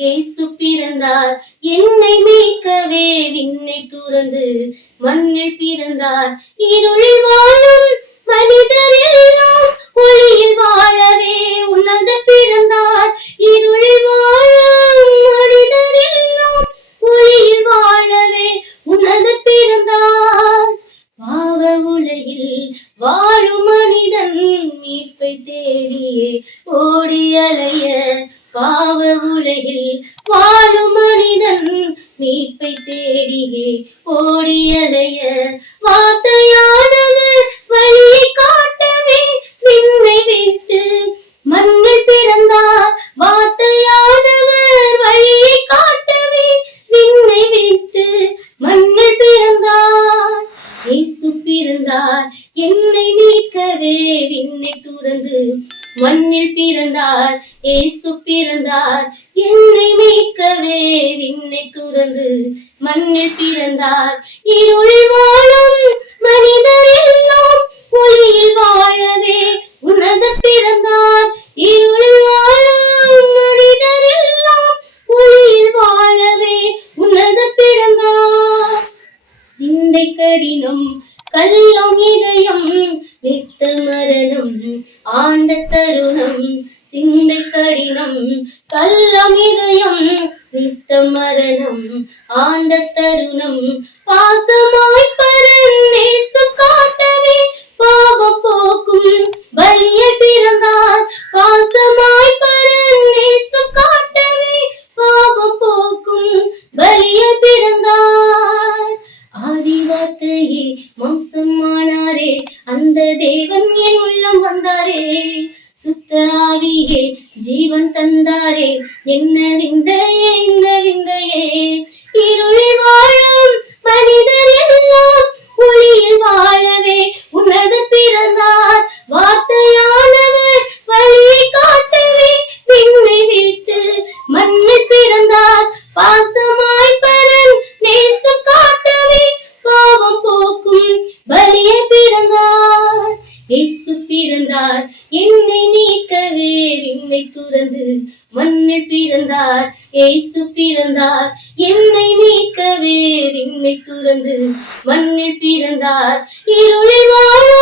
இயேசு பிறந்தார் என்னை மீட்கவே, விண்ணை துறந்து மண்ணில் பிறந்தார். இருளில் வாழும் மனிதர் எல்லாம் ஒளியில் வாழவே உன்னத பிறந்தார். இருளில் வாழும் மனிதர் எல்லாம் ஒளியில் வாழவே உன்னத பிறந்தார். பாவ உலகில் வாழும் மனிதன் மீட்பை தேடியே ஓடி அலைய, பாவ உலகில் வாழும் மனிதன் மீட்பை தேடியே ஓடி அலைய, வார்த்தையானவர் வழியை காட்டவே விண்ணை விட்டு மண்ணில் பிறந்தார். வார்த்தையானவர் வழியை காட்டவே விண்ணை விட்டு மண்ணில் பிறந்தார். இயேசு பிறந்தார் என்னை மீட்கவே, விண்ணை துறந்து மண்ணில் பிறந்தார். இயேசு பிறந்தார் என்னை மீட்கவே, விண்ணை துறந்து மண்ணில் பிறந்தார். இருளில் வாழும் மனிதர் எல்லாம் ஒளியில் வாழவே உன்னத பிறந்தார். இருளில் வாழும் மனிதர் எல்லாம் ஒளியில் வாழவே உன்னத பிறந்தார். சிந்தை கடினம் கல்லும் இதயம் நித்த மரணம் ஆண்ட தருணம். சிந்தை கடினம் கல்லும் இதயம் நித்த மரணம் ஆண்ட தருணம். பாசமாய் பரன் நேசம் காட்டவே பாவம் போக்கும் பலியை பிறந்தார். பாசமாய் பரன் நேசம் காட்டவே பாவம் போக்கும் பலியை பிறந்தார். ஆதி வார்த்தையே மாம்சமானாரே, அந்த தேவன் என் உள்ளம் வந்தாரே. சுத்த ஆவியே ஜீவன் தந்தாரே, என்ன விந்தையே இந்த விந்தையே. இருளில் வாழும் மனிதர் எல்லாம் ஒளியில் வாழவே உன்னத பிறந்தார். வார்த்தையானவர் வழியை காட்டவே விண்ணை விட்டு மண்ணில் பிறந்தார். பாசமாய் பரன் நேசம் காட்டவே பாவம் போக்கும் பலியை பிறந்தார். இயேசு பிறந்தார் என்னை மீட்கவே, விண்ணை துறந்து மண்ணில் பிறந்தார். இயேசு பிறந்தார் என்னை மீட்கவே, விண்ணை துறந்து மண்ணில் பிறந்தார். இருளில் வாழும்